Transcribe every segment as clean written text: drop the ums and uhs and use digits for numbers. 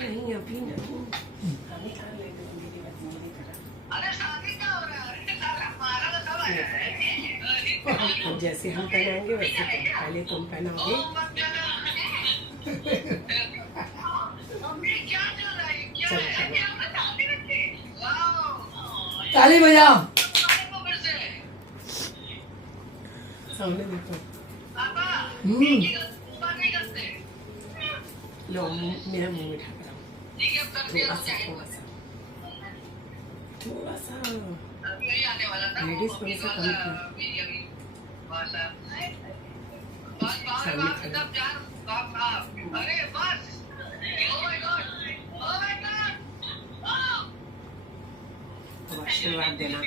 नहीं अभी नहीं। जैसे हम पहनाएंगे वैसे पहले तुम पहनाओगे। ताली बजाओ। सामने देखो। लो मेरा मुंह में ढक रहा हूँ थोड़ा सा लेडीज को ऐसा कम आशीर्वाद देना।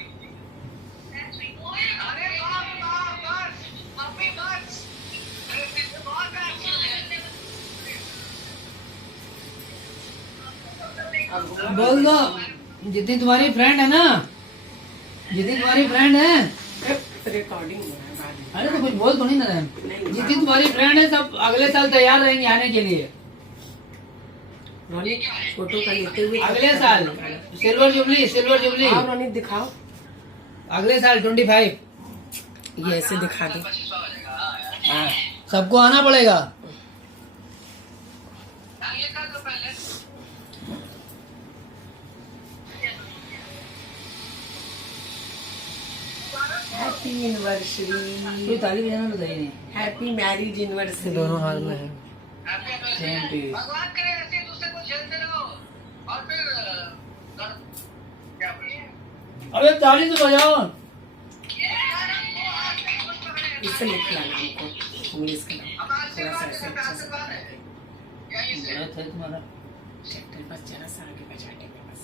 बोल दो जितनी तुम्हारी फ्रेंड है ना, जितनी तुम्हारी फ्रेंड है, रिकॉर्डिंग। अरे तो कुछ बोल थोड़ी ना रहे। जितनी तुम्हारी फ्रेंड है सब अगले साल तैयार रहेंगे आने के लिए। रोनित फोटो का लेते हुए अगले साल सिल्वर जुबली, सिल्वर जुबली। हाँ रोनित दिखाओ। अगले साल 25। ये ऐसे दिखा दो। सबको आना पड़ेगा। Happy anniversary. कोई ताली बजाना तो सही नहीं। Happy marriage anniversary. दोनों हाथ में है। भगवान करे ऐसे एक दूसरे को झेलते रहो और फिर क्या बोलिए। अबे ताली तो बजाओ। इससे लिख लाना हमको इंग्लिश का नाम थोड़ा सा ऐसे अच्छा सा तुम्हारा सेक्टर बस जरा सा आगे बजाने में बस।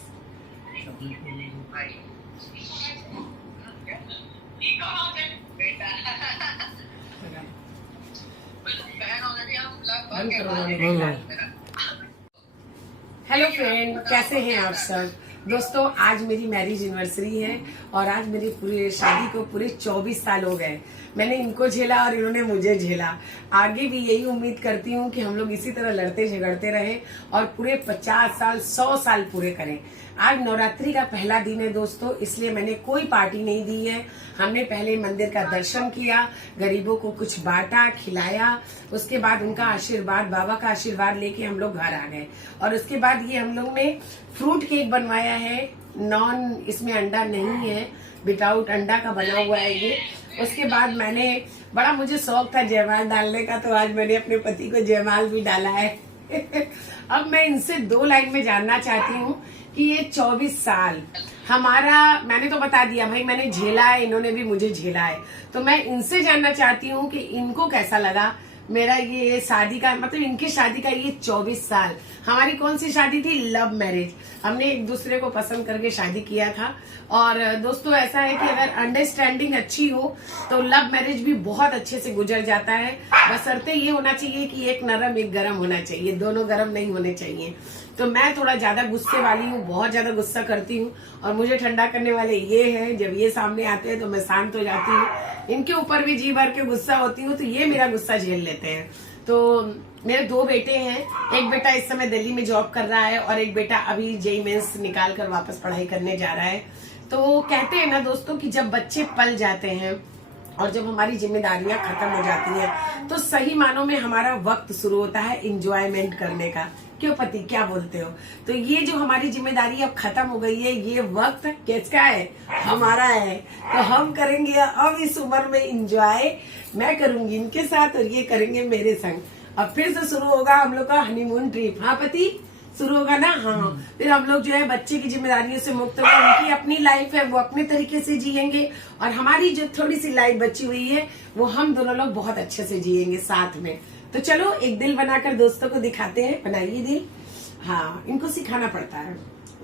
हेलो फ्रेंड, कैसे हैं आप सब दोस्तों। आज मेरी मैरिज एनिवर्सरी है और आज मेरी पूरी शादी को पूरे 24 साल हो गए। मैंने इनको झेला और इन्होंने मुझे झेला। आगे भी यही उम्मीद करती हूँ कि हम लोग इसी तरह लड़ते झगड़ते रहें और पूरे 50 साल 100 साल पूरे करें। आज नवरात्रि का पहला दिन है दोस्तों, इसलिए मैंने कोई पार्टी नहीं दी है। हमने पहले मंदिर का दर्शन किया, गरीबों को कुछ बांटा, खिलाया। उसके बाद उनका आशीर्वाद, बाबा का आशीर्वाद लेके हम लोग घर आ गए। और उसके बाद ये हम लोग ने फ्रूट केक बनवाया है, नॉन, इसमें अंडा नहीं है, विदाउट अंडा का बना हुआ है ये। उसके बाद मैंने बड़ा मुझे शौक था जयमाल डालने का, तो आज मैंने अपने पति को जयमाल भी डाला है। अब मैं इनसे 2 लाइन में जानना चाहती हूँ कि ये 24 साल हमारा, मैंने तो बता दिया भाई मैंने झेला है, इन्होंने भी मुझे झेला है। तो मैं इनसे जानना चाहती हूँ कि इनको कैसा लगा मेरा ये शादी का, मतलब इनकी शादी का ये 24 साल। हमारी कौन सी शादी थी? Love marriage. हमने एक दूसरे को पसंद करके शादी किया था। और दोस्तों ऐसा है कि अगर अंडरस्टैंडिंग अच्छी हो तो लव मैरिज भी बहुत अच्छे से गुजर जाता है। बशर्ते ये होना चाहिए कि एक नरम एक गरम होना चाहिए, दोनों गरम नहीं होने चाहिए। तो मैं थोड़ा ज्यादा गुस्से वाली हूँ, बहुत ज्यादा गुस्सा करती हूँ और मुझे ठंडा करने वाले ये हैं। जब ये सामने आते हैं तो मैं शांत हो जाती हूँ, इनके ऊपर भी जी भर के गुस्सा होती हूँ तो ये मेरा गुस्सा झेल लेते हैं। तो मेरे 2 बेटे हैं, एक बेटा इस समय दिल्ली में जॉब कर रहा है और एक बेटा अभी जेईई मेंस निकाल कर वापस पढ़ाई करने जा रहा है। तो कहते हैं ना दोस्तों कि जब बच्चे पल जाते हैं और जब हमारी जिम्मेदारियां खत्म हो जाती हैं तो सही मानों में हमारा वक्त शुरू होता है एंजॉयमेंट करने का। क्यों पति, क्या बोलते हो? तो ये जो हमारी जिम्मेदारी अब खत्म हो गई है, ये वक्त किसका है? हमारा है। तो हम करेंगे अब इस उम्र में एंजॉय, मैं करूंगी इनके साथ और ये करेंगे मेरे संग। अब फिर से शुरू होगा हम लोग का हनीमून ट्रिप। हाँ पति, शुरू होगा ना? हाँ। फिर हम लोग जो है बच्चे की जिम्मेदारियों से मुक्त होकर उनकी अपनी लाइफ है वो अपने तरीके से जिएंगे और हमारी जो थोड़ी सी लाइफ बची हुई है वो हम दोनों लोग बहुत अच्छे से जिएंगे साथ में। तो चलो एक दिल बनाकर दोस्तों को दिखाते हैं। बनाइए दिल। हाँ, इनको सिखाना पड़ता है।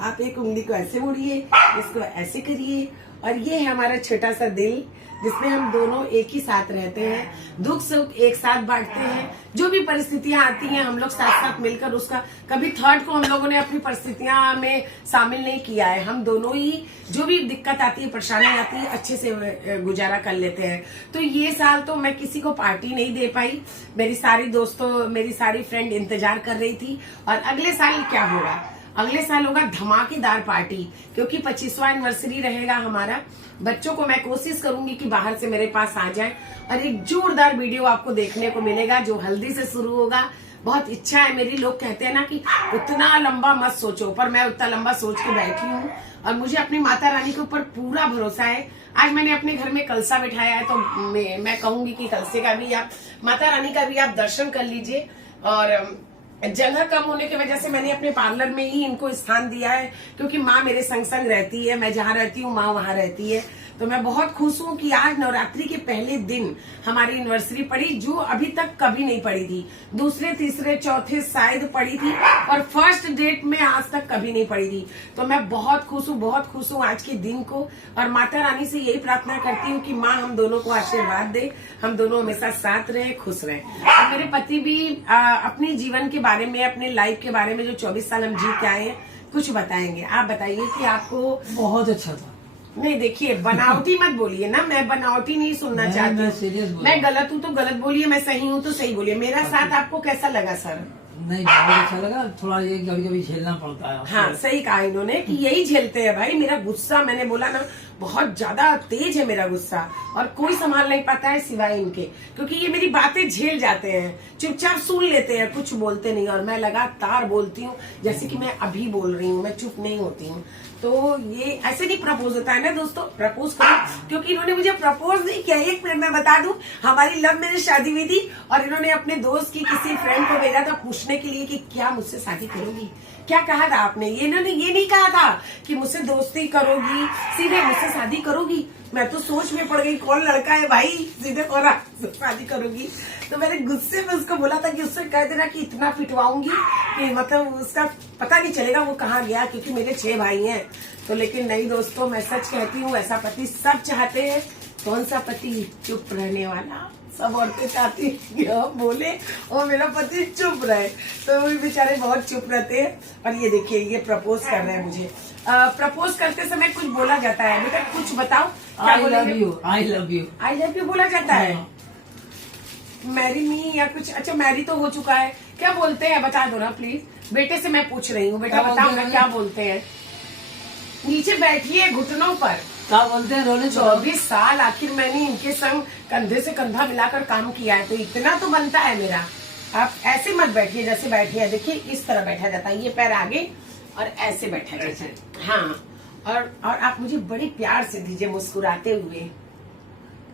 आप एक उंगली को ऐसे मोड़िए, इसको ऐसे करिए, और ये है हमारा छोटा सा दिल जिसमें हम दोनों एक ही साथ रहते हैं, दुख सुख एक साथ बांटते हैं। जो भी परिस्थितियां आती हैं हम लोग साथ साथ मिलकर उसका, कभी थर्ड को हम लोगों ने अपनी परिस्थितियां में शामिल नहीं किया है। हम दोनों ही जो भी दिक्कत आती है, परेशानी आती है, अच्छे से गुजारा कर लेते हैं। तो ये साल तो मैं किसी को पार्टी नहीं दे पाई, मेरी सारी दोस्तों, मेरी सारी फ्रेंड इंतजार कर रही थी। और अगले साल क्या होगा, अगले साल होगा धमाकेदार पार्टी, क्योंकि 25वां एनिवर्सरी रहेगा हमारा। बच्चों को मैं कोशिश करूंगी कि बाहर से मेरे पास आ जाए, और एक जोरदार वीडियो आपको देखने को मिलेगा जो हल्दी से शुरू होगा। बहुत इच्छा है मेरी, लोग कहते हैं ना कि उतना लंबा मत सोचो, पर मैं उतना लंबा सोच के बैठी हूँ, और मुझे अपनी माता रानी के ऊपर पूरा भरोसा है। आज मैंने अपने घर में कलसा बिठाया है, तो मैं कहूंगी कि कलसे का भी आप, माता रानी का भी आप दर्शन कर लीजिए। और जगह कम होने की वजह से मैंने अपने पार्लर में ही इनको स्थान दिया है, क्योंकि माँ मेरे संग संग रहती है, मैं जहाँ रहती हूँ माँ वहाँ रहती है। तो मैं बहुत खुश हूँ कि आज नवरात्रि के पहले दिन हमारी एनिवर्सरी पड़ी, जो अभी तक कभी नहीं पड़ी थी। दूसरे तीसरे चौथे शायद पड़ी थी, और फर्स्ट डेट में आज तक कभी नहीं पड़ी थी। तो मैं बहुत खुश हूँ, बहुत खुश हूँ आज के दिन को, और माता रानी से यही प्रार्थना करती हूँ कि माँ हम दोनों को आशीर्वाद दे, हम दोनों हमेशा साथ रहे, खुश रहे। और मेरे पति भी अपने जीवन के बारे में, अपने लाइफ के बारे में, जो 24 साल हम जी के आए हैं, कुछ बताएंगे। आप बताइए कि आपको। बहुत अच्छा था। नहीं देखिए, बनावटी मत बोलिए ना, मैं बनावटी नहीं सुनना चाहती हूँ। मैं गलत हूँ तो गलत बोलिए, मैं सही हूँ तो सही बोलिए। मेरा साथ आपको कैसा लगा सर? नहीं, बहुत अच्छा लगा। थोड़ा ये कभी कभी झेलना पड़ता है। हाँ, सही कहा इन्होंने कि यही झेलते हैं भाई। मेरा गुस्सा, मैंने बोला ना, बहुत ज्यादा तेज है मेरा गुस्सा, और कोई संभाल नहीं पाता है सिवाय इनके, क्योंकि ये मेरी बातें झेल जाते हैं, चुपचाप सुन लेते हैं, कुछ बोलते नहीं, और मैं लगातार बोलती हूँ, जैसे कि मैं अभी बोल रही हूँ, मैं चुप नहीं होती हूँ। तो ये ऐसे नहीं प्रपोज होता है ना दोस्तों, प्रपोज करो, क्योंकि इन्होंने मुझे प्रपोज नहीं किया। एक मिनट मैं बता दूं, हमारी लव मैरिज शादी हुई थी, और इन्होंने अपने दोस्त की किसी फ्रेंड को भेजा था पूछने के लिए कि क्या मुझसे शादी करोगी। क्या कहा था आपने? इन्होंने ये नहीं कहा था कि मुझसे दोस्ती करोगी, सीधे मुझसे शादी करोगी। मैं तो सोच में पड़ गई, कौन लड़का है भाई, सीधे और शादी करोगी। तो मैंने गुस्से में उसको बोला था कि उससे कह देना कि इतना पिटवाऊंगी कि मतलब उसका पता नहीं चलेगा वो कहाँ गया, क्योंकि मेरे 6 भाई हैं। तो लेकिन नहीं दोस्तों, मैं सच कहती हूँ, ऐसा पति सब चाहते हैं। कौन सा पति? चुप रहने वाला। सब औरतें चाहती हैं कि हम बोले और मेरा पति चुप रहे, तो वो बेचारे बहुत चुप रहते हैं। और ये देखिए, ये प्रपोज कर रहे हैं मुझे। प्रपोज करते समय कुछ बोला जाता है, बेटा कुछ बताओ। I love you, I love you, I love you बोला जाता है। मैरी मी या कुछ? अच्छा, मैरी तो हो चुका है, क्या बोलते हैं बता दो ना प्लीज। बेटे से मैं पूछ रही हूँ, बेटा बताओ ना क्या बोलते हैं। नीचे बैठिए घुटनों पर। क्या बोलते हैं? रोने 24 साल आखिर मैंने इनके संग कंधे से कंधा मिलाकर काम किया है, तो इतना तो बनता है मेरा। आप ऐसे मत बैठिए जैसे बैठे हैं, देखिए इस तरह बैठा जाता है, ये पैर आगे और ऐसे बैठा जाता है। हाँ, और आप मुझे बड़े प्यार से दीजिए, मुस्कुराते हुए।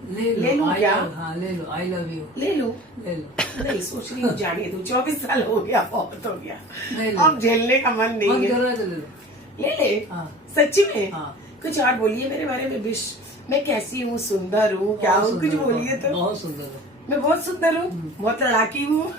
ले लूं क्या? हाँ ले लो, आई लव यू ले लूं? ले लो। नहीं, सोच रही हूँ जाने दो, 24 साल हो गया, बहुत हो गया, ले लो। अब झेलने का मन नहीं मन है। कर रहा है तो ले लो। ले ले? हाँ। सच्ची में? हाँ। कुछ और बोलिए मेरे बारे में, विश। मैं कैसी हूँ, सुंदर हूँ, क्या हूँ, कुछ बोलिए तो। बहुत सुंदर है। मैं बहुत सुंदर हूँ, बहुत लड़ाकी हूँ,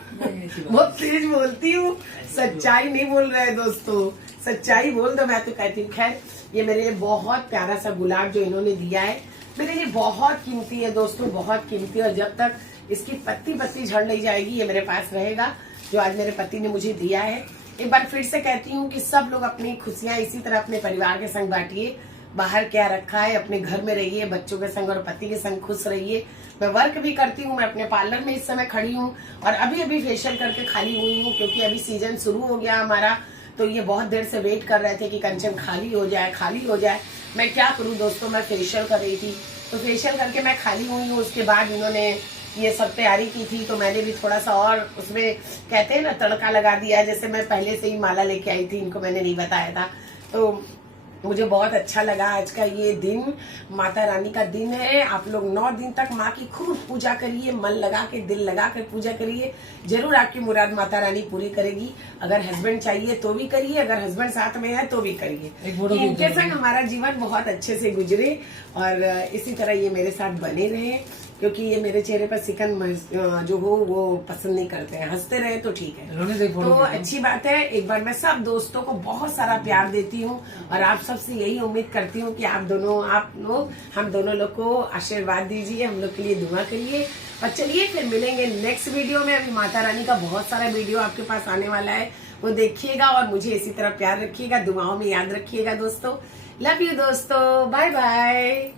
बहुत तेज बोलती हूँ। सच्चाई नहीं बोल रहे दोस्तों, सच्चाई बोल दो, मैं तो कहती हूँ। खैर, ये मेरे लिए बहुत प्यारा सा गुलाब जो इन्होंने दिया है, मेरे लिए बहुत कीमती है दोस्तों, बहुत कीमती। और जब तक इसकी पत्ती पत्ती झड़ नहीं जाएगी, ये मेरे पास रहेगा, जो आज मेरे पति ने मुझे दिया है। एक बार फिर से कहती हूँ कि सब लोग अपनी खुशियां इसी तरह अपने परिवार के संग बांटिए। बाहर क्या रखा है, अपने घर में रहिए, बच्चों के संग और पति के संग खुश रहिए। मैं वर्क भी करती हूँ, मैं अपने पार्लर में इस समय खड़ी हूँ, और अभी अभी फेशियल करके खाली हुई हूँ, क्योंकि अभी सीजन शुरू हो गया हमारा। तो ये बहुत देर से वेट कर रहे थे कि कंचन खाली हो जाए, खाली हो जाए। मैं क्या करूँ दोस्तों, मैं फेशियल कर रही थी, तो फेशियल करके मैं खाली हुई हूँ। उसके बाद इन्होंने ये सब तैयारी की थी, तो मैंने भी थोड़ा सा और उसमें कहते हैं ना तड़का लगा दिया। जैसे मैं पहले से ही माला लेके आई थी, इनको मैंने नहीं बताया था, तो मुझे बहुत अच्छा लगा आज का ये दिन। माता रानी का दिन है। आप लोग 9 दिन तक माँ की खूब पूजा करिए, मन लगा के, दिल लगा कर पूजा करिए, जरूर आपकी मुराद माता रानी पूरी करेगी। अगर हस्बैंड चाहिए तो भी करिए, अगर हस्बैंड साथ में है तो भी करिए। इनके संग हमारा जीवन बहुत अच्छे से गुजरे, और इसी तरह ये मेरे साथ बने रहे। क्योंकि ये मेरे चेहरे पर सिकन जो हो वो पसंद नहीं करते हैं। हंसते रहे तो ठीक है। रोने से फोटो तो अच्छी बात है। एक बार मैं सब दोस्तों को बहुत सारा प्यार देती हूँ और आप सबसे यही उम्मीद करती हूँ कि आप लोग हम दोनों लोग को आशीर्वाद दीजिए, हम लोग के लिए दुआ करिए। और चलिए फिर मिलेंगे नेक्स्ट वीडियो में। अभी माता रानी का बहुत सारा वीडियो आपके पास आने वाला है, वो देखिएगा और मुझे इसी तरह प्यार रखिएगा, दुआओं में याद रखिएगा दोस्तों। लव यू दोस्तों, बाय बाय।